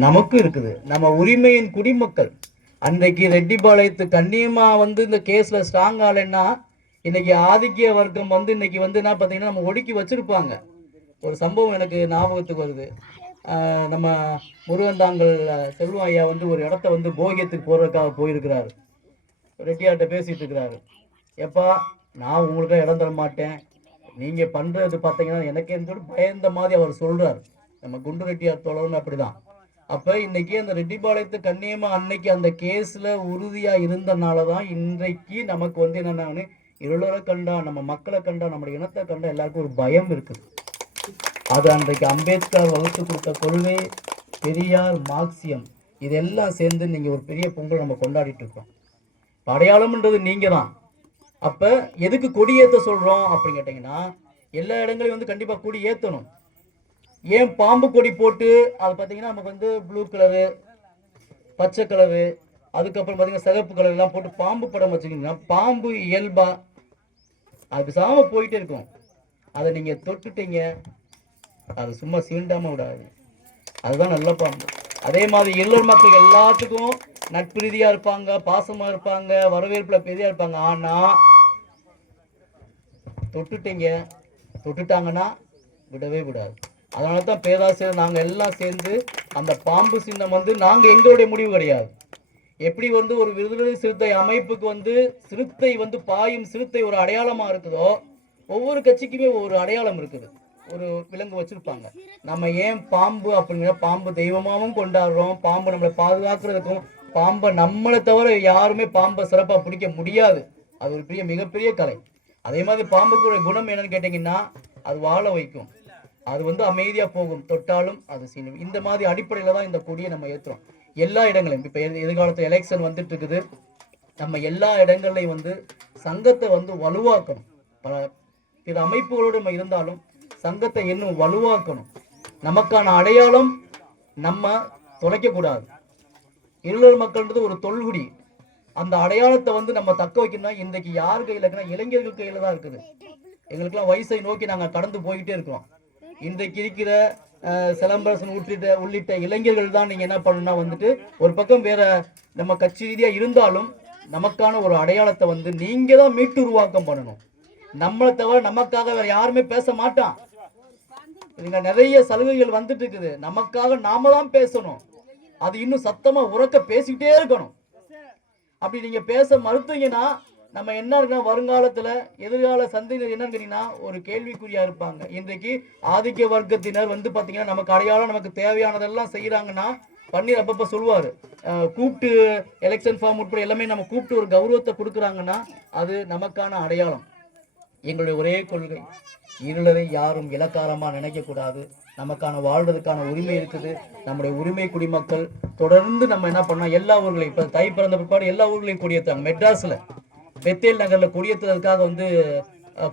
நமக்கு இருக்குது. நம்ம உரிமையின் குடிமக்கள். அன்றைக்கு ரெட்டிபாளையத்து கண்ணியமா வந்து இந்த கேஸ்ல ஸ்ட்ராங் ஆகலைன்னா இன்னைக்கு ஆதிக்கிய வர்க்கம் வந்து இன்னைக்கு வந்து என்ன பார்த்தீங்கன்னா நம்ம ஒடுக்கி வச்சிருப்பாங்க. ஒரு சம்பவம் எனக்கு ஞாபகத்துக்கு வருது. நம்ம முருகந்தாங்கல் செல்வம் ஐயா வந்து ஒரு இடத்த வந்து போகியத்துக்கு போகிறதுக்காக போயிருக்கிறாரு. ரெட்டியார்கிட்ட பேசிட்டு இருக்கிறாரு. எப்பா நான் உங்களுக்காக இடம் தர மாட்டேன், நீங்கள் பண்ணுறது பார்த்தீங்கன்னா எனக்கு சொல்லி பயந்த மாதிரி அவர் சொல்கிறார். நம்ம குண்டு ரெட்டியார் தோழரும் அப்படிதான். அப்போ இன்னைக்கு அந்த ரெட்டிபாளையத்து கண்ணியமா அன்னைக்கு அந்த கேஸில் உறுதியாக இருந்தனால தான் இன்றைக்கு நமக்கு வந்து என்னென்னு இருளரை கண்டா, நம்ம மக்களை கண்டா, நம்முடைய இனத்தை கண்டா எல்லாருக்கும் ஒரு பயம் இருக்குது. அது அன்றைக்கு அம்பேத்கர் வகுத்து கொடுத்த கொள்கை, பெரியார், மார்க்சியம் இதெல்லாம் சேர்ந்து நீங்கள் ஒரு பெரிய பொங்கல் நம்ம கொண்டாடிட்டு இருக்கோம். அடையாளம்ன்றது நீங்கள் தான். அப்போ எதுக்கு கொடியேற்ற சொல்கிறோம் அப்படின்னு கேட்டிங்கன்னா, எல்லா இடங்களையும் வந்து கண்டிப்பாக கொடி ஏற்றணும். ஏன் பாம்பு கொடி போட்டு அது பார்த்தீங்கன்னா நமக்கு வந்து ப்ளூ கலரு, பச்சை கலரு, அதுக்கப்புறம் பார்த்தீங்கன்னா சிகப்பு கலர்லாம் போட்டு பாம்பு படம் வச்சுக்கிங்கன்னா பாம்பு இயல்பா அது பேசாமல் போயிட்டே இருக்கும். அதை நீங்கள் தொட்டுட்டீங்க, அது சும்மா சீண்டாமல் விடாது. அதுதான் நல்ல பாம்பு. அதே மாதிரி எல்லோர் மக்கள் எல்லாத்துக்கும் நட்பு ரீதியாக இருப்பாங்க, பாசமாக இருப்பாங்க, வரவேற்பில் பெரியா இருப்பாங்க. ஆனால் தொட்டுட்டாங்கன்னா விடவே விடாது. அதனால தான் பேராசிரியர் நாங்கள் எல்லாம் சேர்ந்து அந்த பாம்பு சின்னம் வந்து நாங்கள் எங்களுடைய முடிவு கிடையாது. எப்படி வந்து ஒரு விடுதலை சிறுத்தை அமைப்புக்கு வந்து சிறுத்தை வந்து பாயும் சிறுத்தை ஒரு அடையாளமாக இருக்குதோ, ஒவ்வொரு கட்சிக்குமே ஒரு அடையாளம் இருக்குது, ஒரு விலங்கு வச்சுருப்பாங்க. நம்ம ஏன் பாம்பு அப்படிங்கிற பாம்பு தெய்வமாகவும் கொண்டாடுறோம். பாம்பு நம்மளை பாதுகாக்கிறதுக்கும், பாம்பை நம்மளை தவிர யாருமே பாம்பை சிறப்பாக பிடிக்க முடியாது. அது ஒரு பெரிய மிகப்பெரிய கலை. அதே மாதிரி பாம்புக்கு குணம் என்னன்னு கேட்டிங்கன்னா, அது வாழ வைக்கும், அது வந்து அமைதியாக போகும், தொட்டாலும் அது சீனும். இந்த மாதிரி அடிப்படையில் தான் இந்த கொடியை நம்ம ஏற்றுறோம் எல்லா இடங்களையும். இப்போ எதிர்காலத்தில் எலெக்ஷன் வந்துட்டு இருக்குது. நம்ம எல்லா இடங்கள்லையும் வந்து சங்கத்தை வந்து வலுவாக்கணும். பிற அமைப்புகளோடு நம்ம இருந்தாலும் சங்கத்தை இன்னும் வலுவாக்கணும். நமக்கான அடையாளம் நம்ம தொலைக்கக்கூடாது. இருளர் மக்கள்ன்றது ஒரு தொல்குடி. அந்த அடையாளத்தை வந்து நம்ம தக்க வைக்கணும்னா இன்றைக்கு யார் கையில் இருக்குன்னா இளைஞர்கள் கையில் தான் இருக்குது. எங்களுக்கெல்லாம் வயசை நோக்கி நாங்கள் கடந்து போய்கிட்டே இருக்கிறோம். இன்றைக்கு இருக்கிற சிலம்பரசன் உள்ளிட்ட இளைஞர்கள் தான் நீங்கள் என்ன பண்ணணும்னா வந்துட்டு ஒரு பக்கம் வேற நம்ம கட்சி ரீதியாக இருந்தாலும் நமக்கான ஒரு அடையாளத்தை வந்து நீங்கள் தான் மீட்டு உருவாக்கம் பண்ணணும். நம்மளை தவிர நமக்காக வேற யாருமே பேச மாட்டான். இங்க நிறைய சலுகைகள் வந்துட்டு இருக்குது, நமக்காக நாம தான் பேசணும். அது இன்னும் சத்தமா உறக்க பேசிக்கிட்டே இருக்கணும். அப்படி நீங்க பேச மறுத்தீங்கன்னா நம்ம என்ன இருக்குன்னா வருங்காலத்துல எதிர்கால சந்தையினர் என்னன்னு கேட்டீங்கன்னா ஒரு கேள்விக்குறியா இருப்பாங்க. இன்றைக்கு ஆதிக்க வர்க்கத்தினர் வந்து பாத்தீங்கன்னா நமக்கு அடையாளம், நமக்கு தேவையானதெல்லாம் செய்யறாங்கன்னா பன்னீர் அப்பப்ப சொல்லுவாரு, கூப்பிட்டு எலெக்ஷன் ஃபார்ம் உட்பட எல்லாமே நம்ம கூப்பிட்டு ஒரு கௌரவத்தை கொடுக்குறாங்கன்னா அது நமக்கான அடையாளம். எங்களுடைய ஒரே கொள்கை, இருளரை யாரும் இலக்காரமா நினைக்க கூடாது. நமக்கான வாழ்றதுக்கான உரிமை இருக்குது. நம்முடைய உரிமை குடிமக்கள் தொடர்ந்து நம்ம என்ன பண்ணோம், எல்லா ஊர்களையும் இப்போ தை பிறந்த பிற்பாடு எல்லா ஊர்களையும் கொடியேற்றாங்க. மெட்ராஸில் பெத்தேல் நகரில் கொடியேற்றுறதுக்காக வந்து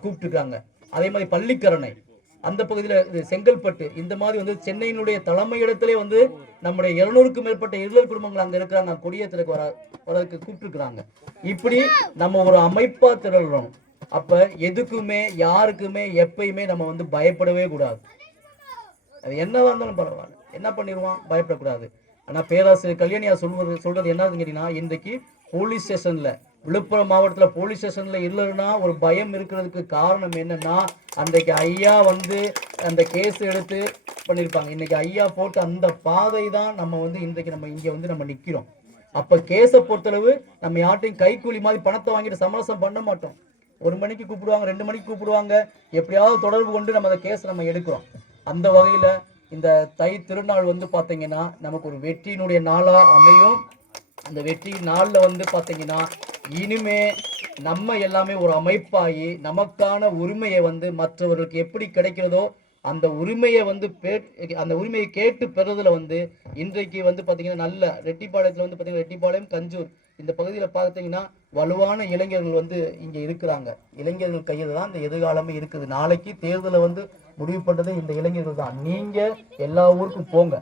கூப்பிட்டுருக்காங்க. அதே மாதிரி பள்ளிக்கரணை அந்த பகுதியில், செங்கல்பட்டு, இந்த மாதிரி வந்து சென்னையினுடைய தலைமையிடத்திலே வந்து நம்முடைய 200க்கும் மேற்பட்ட இருளர் குடும்பங்கள் அங்கே இருக்கிறாங்க, கொடியேற்றுறதுக்கு வரதுக்கு கூப்பிட்டுருக்குறாங்க. இப்படி நம்ம ஒரு அமைப்பாக திரளணும். அப்போ எதுக்குமே யாருக்குமே எப்பயுமே நம்ம வந்து பயப்படவே கூடாது. அது என்னவா இருந்தாலும் பரவாயில்ல, என்ன பண்ணிடுவான், பயப்படக்கூடாது. ஆனால் பேராசிரியர் கல்யாணியார் சொல்றது என்னன்னு கேட்டீங்கன்னா, இன்றைக்கு போலீஸ் ஸ்டேஷனில், விழுப்புரம் மாவட்டத்தில் போலீஸ் ஸ்டேஷனில் இல்லைன்னா ஒரு பயம் இருக்கிறதுக்கு காரணம் என்னன்னா, அன்றைக்கு ஐயா வந்து அந்த கேஸ் எடுத்து பண்ணியிருப்பாங்க. இன்னைக்கு ஐயா போட்டு அந்த பாதை தான் நம்ம வந்து இன்றைக்கு நம்ம இங்கே வந்து நம்ம நிற்கிறோம். அப்போ கேஸை பொறுத்தளவு நம்ம யார்ட்டையும் கைக்கூலி மாதிரி பணத்தை வாங்கிட்டு சமரசம் பண்ண மாட்டோம். 1 மணிக்கு கூப்பிடுவாங்க, 2 மணிக்கு கூப்பிடுவாங்க, எப்படியாவது தொடர்பு கொண்டு நம்ம அந்த கேஸ் நம்ம எடுக்கிறோம். அந்த வகையில் இந்த தை திருநாள் வந்து பார்த்தீங்கன்னா நமக்கு ஒரு வெற்றியினுடைய நாளாக அமையும். அந்த வெற்றி நாளில் வந்து பார்த்தீங்கன்னா இனிமே நம்ம எல்லாமே ஒரு அமைப்பாகி நமக்கான உரிமையை வந்து மற்றவர்களுக்கு எப்படி கிடைக்கிறதோ அந்த உரிமையை வந்து அந்த உரிமையை கேட்டு பெறுறதுல வந்து இன்றைக்கு வந்து பார்த்தீங்கன்னா நல்ல ரெட்டிப்பாளையத்தில் வந்து பார்த்தீங்கன்னா ரெட்டிப்பாளையம், கஞ்சூர் இந்த பகுதியில் பார்த்தீங்கன்னா வலுவான இளைஞர்கள் வந்து இங்கே இருக்கிறாங்க. இளைஞர்கள் கையில் தான் இந்த எதிர்காலமே இருக்குது. நாளைக்கு தேர்தலை வந்து முடிவு பண்ணுறது இந்த இளைஞர்கள் தான். நீங்கள் எல்லா ஊருக்கும் போங்க.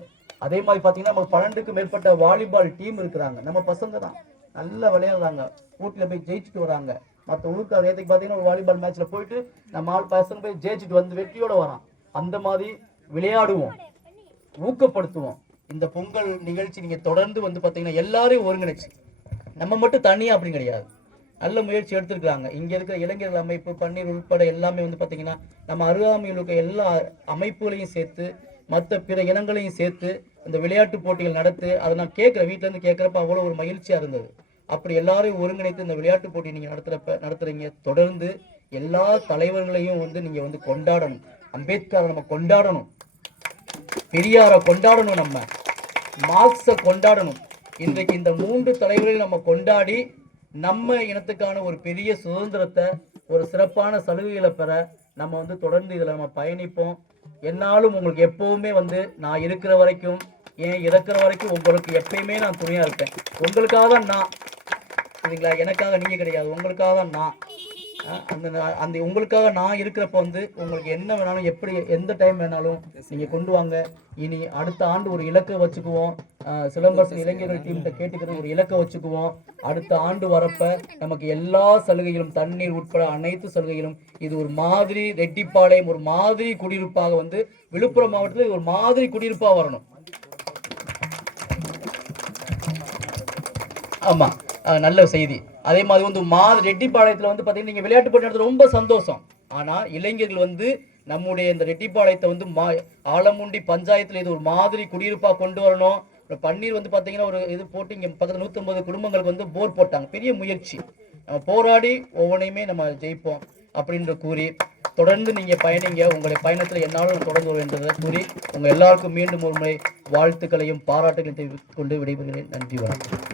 அதே மாதிரி பார்த்தீங்கன்னா நம்ம 12க்கும் மேற்பட்ட வாலிபால் டீம் இருக்கிறாங்க. நம்ம பசங்க தான் நல்லா விளையாடுறாங்க, ஊட்டியில் போய் ஜெயிச்சுட்டு வராங்க. மற்ற ஊருக்கு அதே பார்த்தீங்கன்னா ஒரு வாலிபால் மேட்ச்சில் போயிட்டு நம்ம ஆள் பசங்க போய் ஜெயிச்சுட்டு வந்து வெற்றியோடு வரான். அந்த மாதிரி விளையாடுவோம், ஊக்கப்படுத்துவோம். இந்த பொங்கல் நிகழ்ச்சி நீங்கள் தொடர்ந்து வந்து பார்த்தீங்கன்னா எல்லாரையும் ஒருங்கிணைச்சு, நம்ம மட்டும் தனியாக அப்படி கிடையாது, நல்ல முயற்சி எடுத்திருக்கிறாங்க. இங்கே இருக்கிற இளைஞர்கள் அமைப்பு, பன்னீர் உள்பட எல்லாமே வந்து பார்த்தீங்கன்னா நம்ம அருகாமையில் இருக்க எல்லா அமைப்புகளையும் சேர்த்து, மற்ற பிற இனங்களையும் சேர்த்து இந்த விளையாட்டு போட்டிகள் நடத்து. அதை நான் கேட்குறேன், வீட்டிலேருந்து கேட்குறப்ப அவ்வளோ ஒரு மகிழ்ச்சியாக இருந்தது. அப்படி எல்லாரையும் ஒருங்கிணைத்து இந்த விளையாட்டு போட்டி நீங்கள் நடத்துகிறீங்க. தொடர்ந்து எல்லா தலைவர்களையும் வந்து நீங்கள் வந்து கொண்டாடணும். அம்பேத்கரை நம்ம கொண்டாடணும், பெரியாரை கொண்டாடணும், நம்ம மார்க்ஸை கொண்டாடணும். இன்றைக்கு இந்த 3 தலைவர்களையும் நம்ம கொண்டாடி நம்ம இனத்துக்கான ஒரு பெரிய சுதந்திரத்தை, ஒரு சிறப்பான சலுகைகளை பெற நம்ம வந்து தொடர்ந்து இதில் நம்ம பயணிப்போம். என்னாலும் உங்களுக்கு எப்போவுமே வந்து நான் இருக்கிற வரைக்கும், ஏன் இறக்குற வரைக்கும் உங்களுக்கு எப்பயுமே நான் துணையாக இருப்பேன். உங்களுக்காக தான் நான், சரிங்களா? எனக்காக நீங்கள் கிடையாது, உங்களுக்காக தான் நான். அந்த உங்களுக்காக நான் இருக்கிறப்ப வந்து உங்களுக்கு என்ன வேணாலும், எப்படி எந்த டைம் வேணாலும் நீங்கள் கொண்டு வாங்க. இனி அடுத்த ஆண்டு ஒரு இலக்கை வச்சுக்குவோம். சிலம்பரசன் இளைஞர்கள் டீம்கிட்ட கேட்டுக்கிறது, ஒரு இலக்கை வச்சுக்குவோம். அடுத்த ஆண்டு வரப்ப நமக்கு எல்லா சலுகைகளும், தண்ணீர் உட்பட அனைத்து சலுகைகளும், இது ஒரு மாதிரி ரெட்டிப்பாளையம் ஒரு மாதிரி குடியிருப்பாக வந்து விழுப்புரம் மாவட்டத்தில் ஒரு மாதிரி குடியிருப்பாக வரணும். ஆமாம், நல்ல செய்தி. அதே மாதிரி வந்து ரெட்டிப்பாளையத்தில் வந்து பார்த்தீங்கன்னா நீங்கள் விளையாட்டு போட்டி நடத்துறது ரொம்ப சந்தோஷம். ஆனால் இளைஞர்கள் வந்து நம்முடைய இந்த ரெட்டிப்பாளையத்தை வந்து ஆலமுண்டி பஞ்சாயத்தில் இது ஒரு மாதிரி குடியிருப்பாக கொண்டு வரணும். பன்னீர் வந்து பார்த்தீங்கன்னா ஒரு இது போட்டு இங்கே பக்கத்தில் 150 குடும்பங்களுக்கு வந்து போர் போட்டாங்க. பெரிய முயற்சி, நம்ம போராடி ஒவ்வொன்றையுமே நம்ம ஜெயிப்போம் அப்படின்னு கூறி தொடர்ந்து நீங்கள் பயணிங்க. உங்களுடைய பயணத்தில் என்னாலும் தொடர்ந்து வருவேன் என்றதை கூறி உங்கள் எல்லாருக்கும் மீண்டும் ஒரு முறை வாழ்த்துக்களையும் பாராட்டுகளையும் தெரிவித்துக் கொண்டு விடைபெறுகிறேன். நன்றி, வணக்கம்.